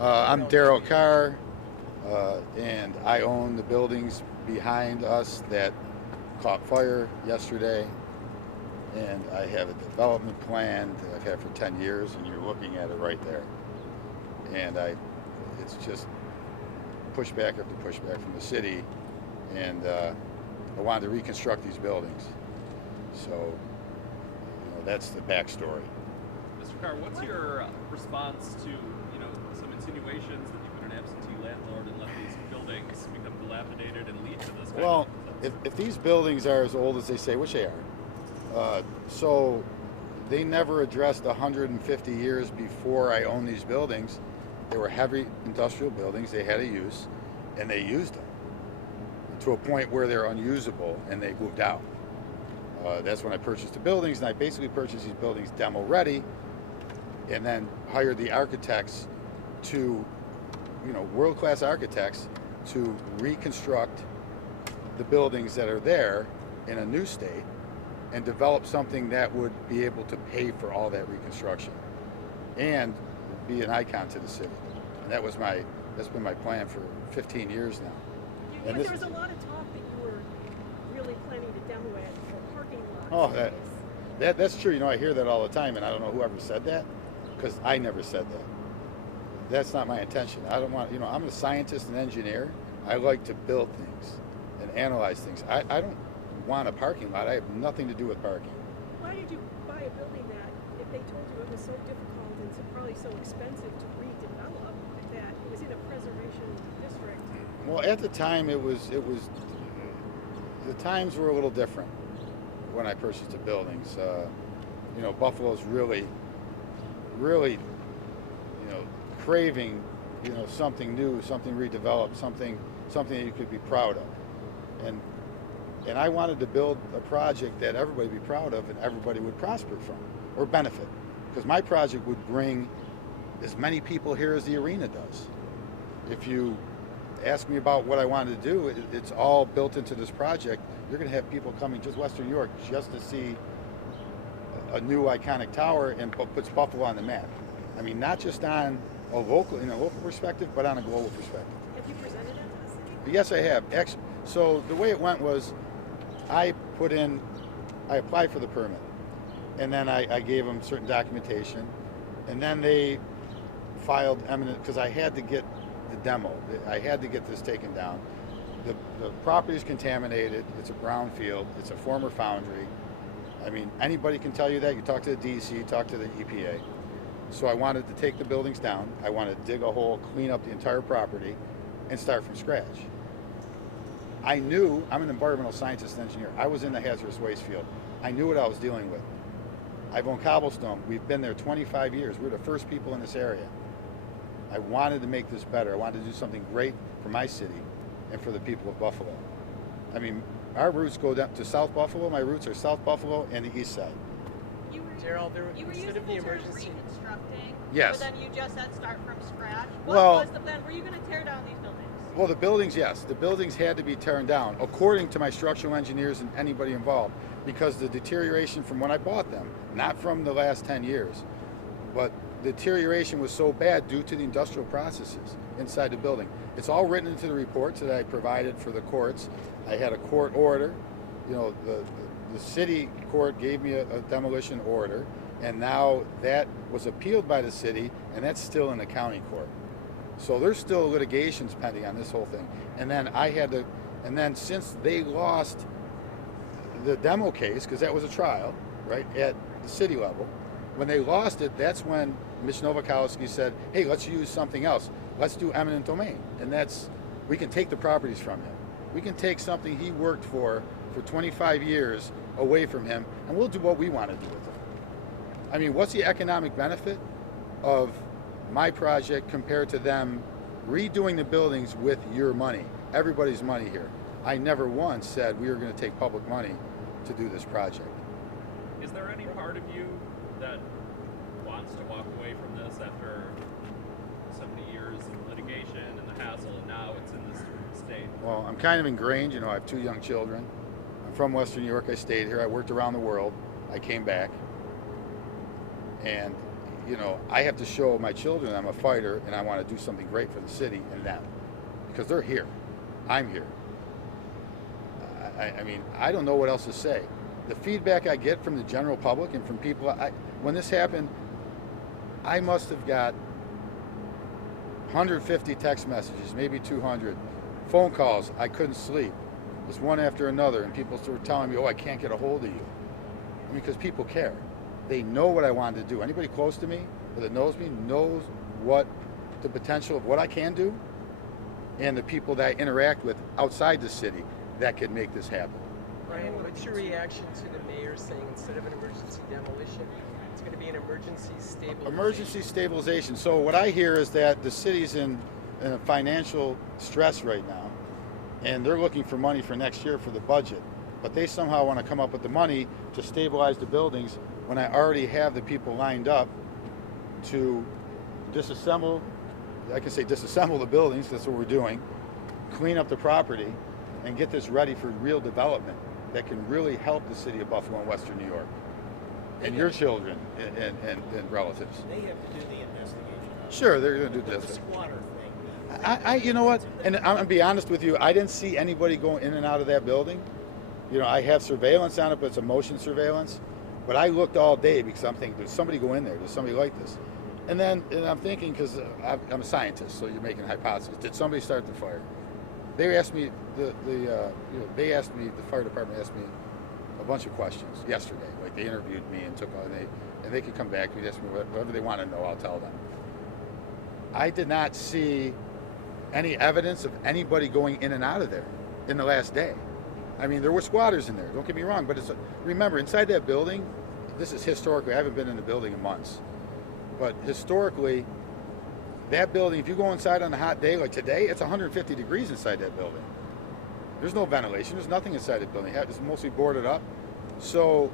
I'm Darryl Carr, and I own the buildings behind us that caught fire yesterday. And I have a development plan that I've had for 10 years, and you're looking at it right there. And it's just pushback after pushback from the city, and I wanted to reconstruct these buildings. So, that's the backstory. Mr. Carr, what's your response to, some insinuations that you've been an absentee landlord and let these buildings become dilapidated and lead to this? Well, if these buildings are as old as they say, which they are, so they never addressed 150 years before I owned these buildings. They were heavy industrial buildings. They had a use, and they used them to a point where they're unusable, and they moved out. That's when I purchased the buildings, and I basically purchased these buildings demo ready, and then hired the architects to, world-class architects to reconstruct the buildings that are there in a new state and develop something that would be able to pay for all that reconstruction and be an icon to the city. And that's been my plan for 15 years now. Yeah, there was a lot of talk that you were really planning to demo it for parking lots. Oh, that's true. I hear that all the time, and I don't know whoever said that, because I never said that. That's not my intention. I don't want, I'm a scientist and engineer. I like to build things and analyze things. I don't want a parking lot. I have nothing to do with parking. Why did you buy a building that, if they told you it was so difficult and probably so expensive to redevelop, that it was in a preservation district? Well, at the time, the times were a little different when I purchased the buildings. Buffalo's really, craving, something new, something redeveloped, something that you could be proud of. And I wanted to build a project that everybody would be proud of and everybody would prosper from or benefit. Because my project would bring as many people here as the arena does. If you ask me about what I wanted to do, it's all built into this project. You're going to have people coming just Western New York just to see a new iconic tower and puts Buffalo on the map. I mean, not just on a local perspective, but on a global perspective. Have you presented it to the city? Yes, I have. So the way it went was, I applied for the permit, and then I gave them certain documentation, and then they filed eminent, because I had to get the demo. I had to get this taken down. The property is contaminated. It's a brownfield. It's a former foundry. I mean, anybody can tell you that. You talk to the DEC, talk to the EPA. So I wanted to take the buildings down. I wanted to dig a hole, clean up the entire property, and start from scratch. I knew, I'm an environmental scientist and engineer. I was in the hazardous waste field. I knew what I was dealing with. I've owned Cobblestone. We've been there 25 years. We're the first people in this area. I wanted to make this better. I wanted to do something great for my city and for the people of Buffalo. I mean, our roots go down to South Buffalo. My roots are South Buffalo and the East Side. Darryl, You were instead using of the the term emergency. reconstructing, Yes. but then you just said start from scratch. What Well- was the plan? Were you going to tear down these buildings? Well, the buildings, yes. The buildings had to be torn down, according to my structural engineers and anybody involved, because the deterioration from when I bought them, not from the last 10 years, but the deterioration was so bad due to the industrial processes inside the building. It's all written into the reports that I provided for the courts. I had a court order. The city court gave me a demolition order, and now that was appealed by the city, and that's still in the county court. So there's still litigations pending on this whole thing. And then since they lost the demo case, because that was a trial, right, at the city level, when they lost it, that's when Ms. Nowakowski said, hey, let's use something else. Let's do eminent domain. And we can take the properties from him. We can take something he worked for 25 years away from him, and we'll do what we want to do with it. I mean, what's the economic benefit of my project compared to them redoing the buildings with your money, everybody's money here? I never once said we were going to take public money to do this project. Is there any part of you that wants to walk away from this after so many years of litigation and the hassle, and now it's in this state? Well, I'm kind of ingrained. I have 2 young children. I'm from Western New York. I stayed here. I worked around the world. I came back. And, you know, I have to show my children I'm a fighter and I want to do something great for the city and them, because they're here. I'm here. I mean, I don't know what else to say. The feedback I get from the general public and from people, when this happened, I must have got 150 text messages, maybe 200, phone calls. I couldn't sleep. It was one after another, and people were telling me, oh, I can't get a hold of you. I mean, because people care. They know what I wanted to do. Anybody close to me or that knows me knows what the potential of what I can do, and the people that I interact with outside the city that could make this happen. Brian, what's your reaction to the mayor saying instead of an emergency demolition, it's going to be an emergency stabilization? Emergency stabilization. So what I hear is that the city's in a financial stress right now, and they're looking for money for next year for the budget. But they somehow want to come up with the money to stabilize the buildings when I already have the people lined up to disassemble, I can say disassemble the buildings, that's what we're doing, clean up the property, and get this ready for real development that can really help the city of Buffalo and Western New York, and your children and relatives. They have to do the investigation. Sure, they're going to do The this. squatter thing. You know what? And I'm gonna be honest with you. I didn't see anybody going in and out of that building. You know, I have surveillance on it, but it's a motion surveillance. But I looked all day because I'm thinking, there's somebody go in there. There's somebody like this. And I'm thinking, because I'm a scientist, so you're making hypotheses. Did somebody start the fire? They asked me the fire department asked me a bunch of questions yesterday. Like, they interviewed me and and they could come back and ask me whatever they want to know. I'll tell them. I did not see any evidence of anybody going in and out of there in the last day. I mean, there were squatters in there, don't get me wrong, but remember, inside that building, this is historically, I haven't been in the building in months, but historically, that building, if you go inside on a hot day like today, it's 150 degrees inside that building. There's no ventilation, there's nothing inside the building. It's mostly boarded up. So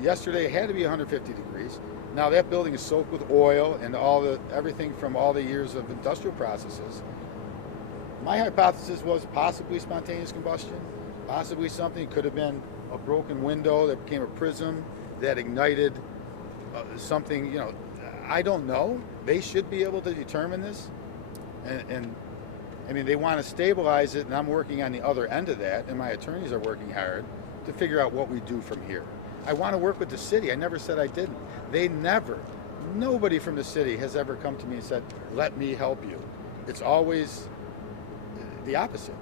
yesterday it had to be 150 degrees. Now that building is soaked with oil and everything from all the years of industrial processes. My hypothesis was possibly spontaneous combustion, possibly something. Could have been a broken window that became a prism that ignited something. You know, I don't know. They should be able to determine this, and I mean, they want to stabilize it, and I'm working on the other end of that, and my attorneys are working hard to figure out what we do from here. I want to work with the city. I never said I didn't. Nobody from the city has ever come to me and said, let me help you. It's always the opposite.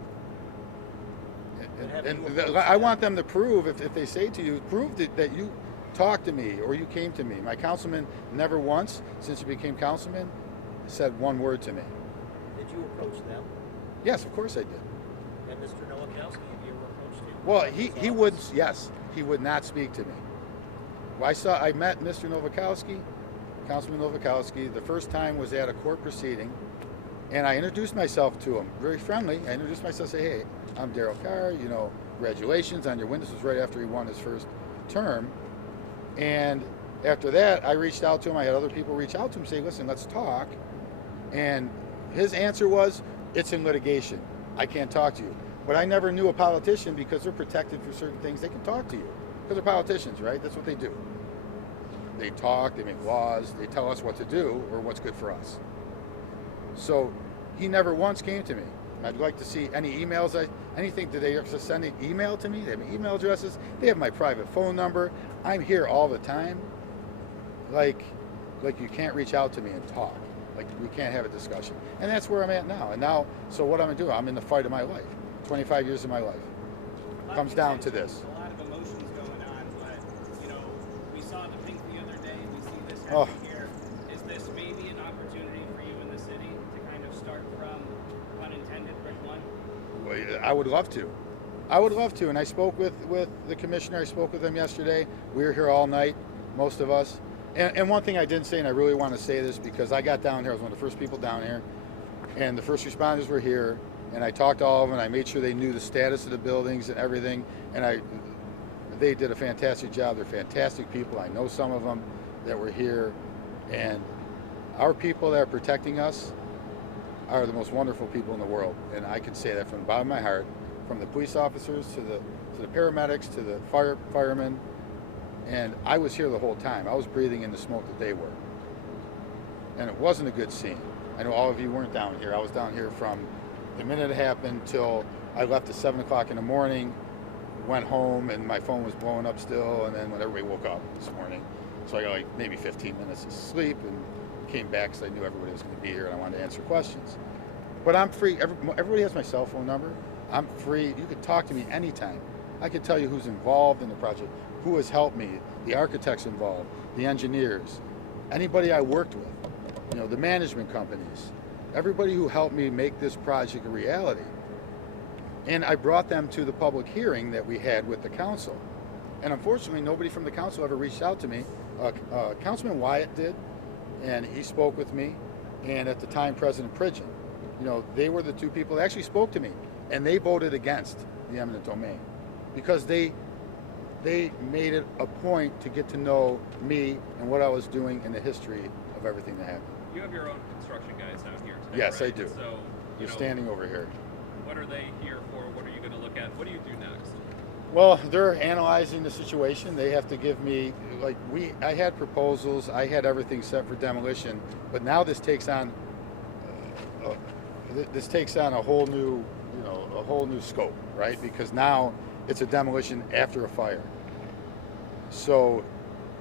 And I want them to prove, if they say to you, prove that you talked to me or you came to me. My councilman never once, since he became councilman, said one word to me. Did you approach them? Yes, of course I did. And Mr. Nowakowski, have you ever approached him? Well, he would, yes, he would not speak to me. Well, I met Mr. Nowakowski, Councilman Nowakowski. The first time was at a court proceeding, and I introduced myself to him, very friendly. I introduced myself, say, hey, I'm Darryl Carr, you know, congratulations on your win. This was right after he won his first term. And after that, I reached out to him. I had other people reach out to him, say, listen, let's talk. And his answer was, it's in litigation. I can't talk to you. But I never knew a politician, because they're protected for certain things. They can talk to you because they're politicians, right? That's what they do. They talk, they make laws, they tell us what to do or what's good for us. So he never once came to me. I'd like to see any emails, anything. Did they ever send an email to me? They have email addresses. They have my private phone number. I'm here all the time. Like you can't reach out to me and talk. Like, we can't have a discussion. And that's where I'm at now. And now, so what I'm gonna do, I'm in the fight of my life. 25 years of my life. Comes down to this. A lot of emotions going on, but, you know, we saw the pink the other day, we see this Oh. happening here. Is this maybe an opportunity for you in the city to kind of start from unintended brick one? Well, I would love to. I would love to. And I spoke with the commissioner. I spoke with him yesterday. We were here all night, most of us. And one thing I didn't say, and I really want to say this because I got down here, I was one of the first people down here, and the first responders were here, and I talked to all of them, and I made sure they knew the status of the buildings and everything, and they did a fantastic job. They're fantastic people. I know some of them that were here, and our people that are protecting us are the most wonderful people in the world, and I can say that from the bottom of my heart, from the police officers to the paramedics to the firemen. And I was here the whole time. I was breathing in the smoke that they were. and it wasn't a good scene. I know all of you weren't down here. I was down here from the minute it happened till I left at 7 o'clock in the morning, went home, and my phone was blowing up still, and then when everybody woke up this morning, so I got like maybe 15 minutes of sleep and came back because I knew everybody was going to be here and I wanted to answer questions. But I'm free. Everybody has my cell phone number. I'm free. You can talk to me anytime. I can tell you who's involved in the project, who has helped me, the architects involved, the engineers, anybody I worked with, you know, the management companies, everybody who helped me make this project a reality. And I brought them to the public hearing that we had with the council. And unfortunately, nobody from the council ever reached out to me. Councilman Wyatt did, and he spoke with me, and at the time, President Pridgeon. You know, they were the two people that actually spoke to me, and they voted against the eminent domain because they made it a point to get to know me and what I was doing in the history of everything that happened. You have your own construction guys out here today, Yes, right? I do. So, You're standing over here. What are they here for? What are you going to look at? What do you do next? Well, they're analyzing the situation. They have to give me, I had proposals, I had everything set for demolition, but now this takes on a whole new, a whole new scope, right? Because now it's a demolition after a fire. So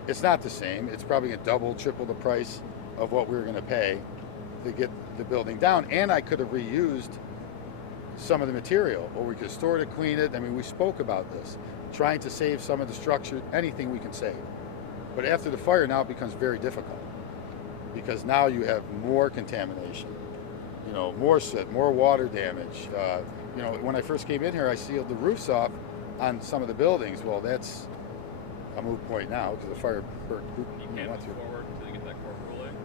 it's not the same. It's probably going to double, triple the price of what we were going to pay to get the building down. And I could have reused some of the material, or we could store it, clean it. I mean, we spoke about this, trying to save some of the structure, anything we can save. But after the fire, now it becomes very difficult because now you have more contamination, more soot, more water damage. When I first came in here, I sealed the roofs off on some of the buildings. Well, that's a moot point now because the fire burnt. You can't move forward until you get that court ruling.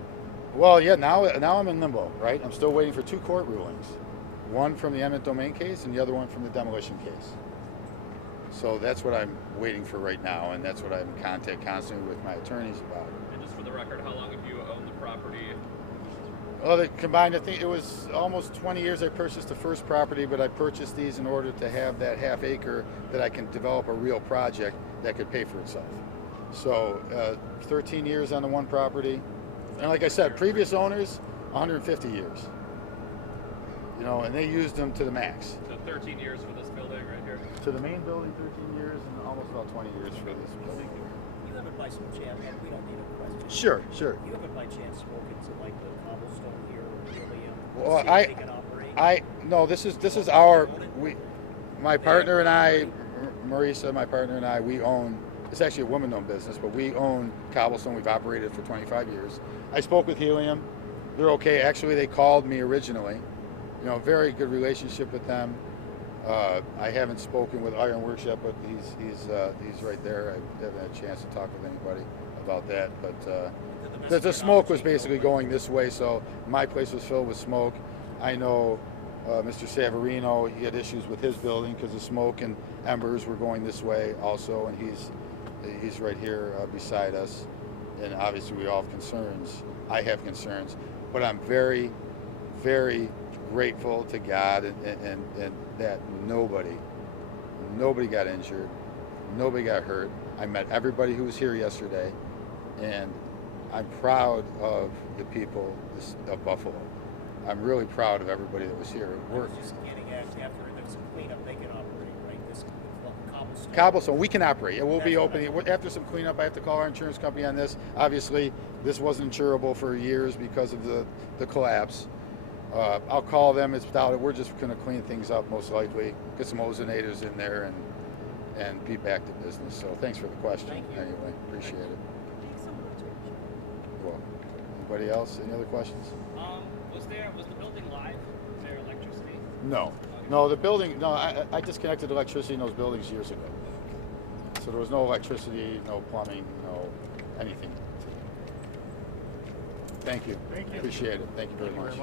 Well, yeah, now I'm in limbo, right? I'm still waiting for 2 court rulings. One from the eminent domain case and the other one from the demolition case. So that's what I'm waiting for right now, and that's what I'm in contact constantly with my attorneys about. And just for the record, how long have you owned the property? Well, they combined, I think it was almost 20 years I purchased the first property, but I purchased these in order to have that half acre that I can develop a real project that could pay for itself. So 13 years on the one property. And like I said, previous owners, 150 years. And they used them to the max. So 13 years for this building right here? To the main building, 13 years, and almost about 20 years for this building. You haven't by some chance, and we don't need a question. Sure. You haven't by chance spoken to like the Cobblestone here or Helium? Well, see if they can operate? No, this is our, my partner and I, Marisa, my partner and I, we own, it's actually a woman-owned business, but we own Cobblestone. We've operated for 25 years. I spoke with Helium. They're okay. Actually, they called me originally. Very good relationship with them. I haven't spoken with Iron Workshop, but he's right there. I haven't had a chance to talk with anybody about that. But the smoke was basically going this way, so my place was filled with smoke. I know Mr. Savarino, he had issues with his building because the smoke and embers were going this way also, and he's right here beside us. And obviously we all have concerns. I have concerns, but I'm very, very grateful to God and that nobody got injured, nobody got hurt. I met everybody who was here yesterday, and I'm proud of the people of Buffalo. I'm really proud of everybody that was here. I was just getting at, after there's some cleanup, they can operate, right? This Cobblestone. Cobblestone, we can operate. It will be opening. After some cleanup, I have to call our insurance company on this. Obviously, this wasn't insurable for years because of the collapse. I'll call them. It's without it. We're just going to clean things up most likely, get some ozonators in there, and be back to business. So thanks for the question. Thank you. Anyway, appreciate it. Thanks so much, Rich. Well, anybody else? Any other questions? Was the building live? Was there electricity? No, the building. No, I disconnected electricity in those buildings years ago. So there was no electricity, no plumbing, no anything. Thank you. Appreciate it. Thank you very much.